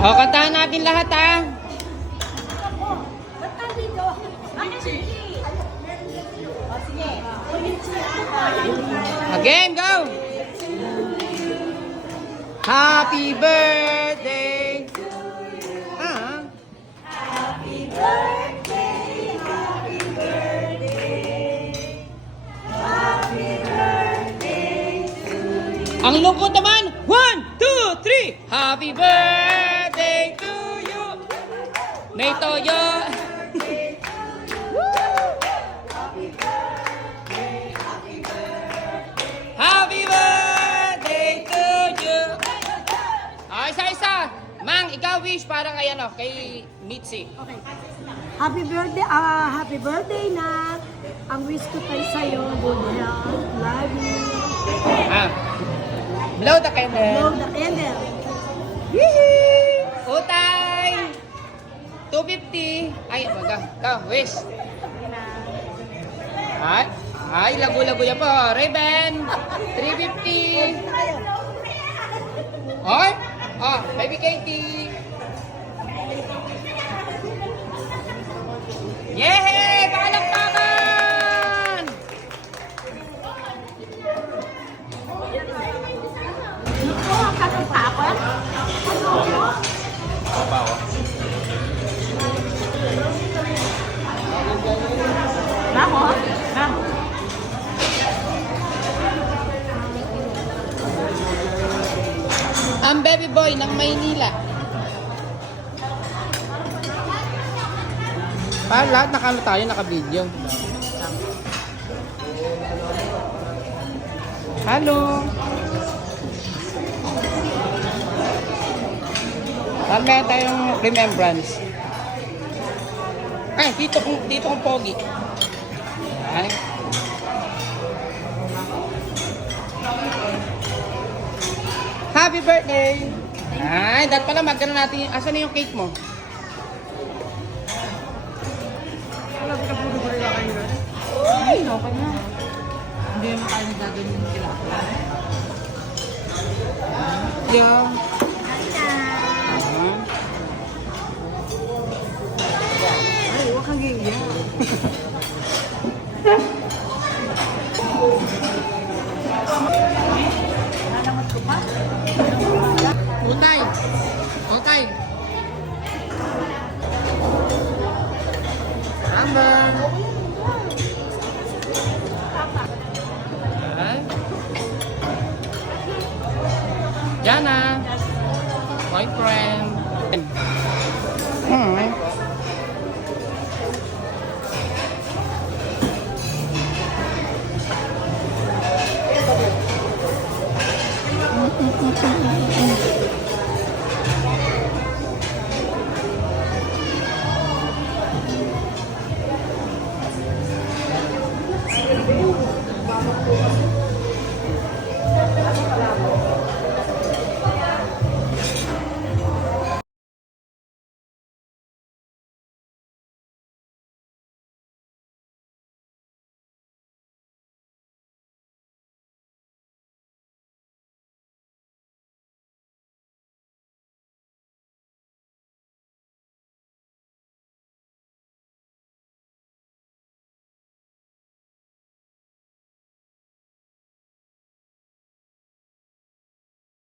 O, kantahan natin lahat ha. Again, go! Happy birthday! Ah. Happy birthday, happy birthday, happy birthday to you. Ang lungkot naman! 1, 2, 3! Happy birthday to you! May toyo! Happy birthday to you! Ah, isa-isa! Mang, ikaw wish para kay ano, kay Mitzi. Okay. Happy birthday na. Ang wish ko tayo sa'yo, good health, love you. Ah. Blow the candle. Blow the candle. Yee! Utay! 250. Ay, baga. Ikaw, wish. Ay, lago-lago yan po. Ribbon. 350. Ay, baby Katie. Yehey! Palakpakan! Ito, ang katapon. Nako, na. Ang baby boy ng Maynila. Lahat nakano tayo, naka-video. Hello. Meron tayong remembrance. Ay, dito kong pogi. Ay. Happy birthday! Ay, dapat pala magkano natin. Asan na yung cake mo? Ay, okay na. Hindi naman tayo nagaganyan sila. Yeah. Ay, huwag kang gigya. Nalamat ko pa? Utay! Utay! Amber! Ay. Jana! Boyfriend!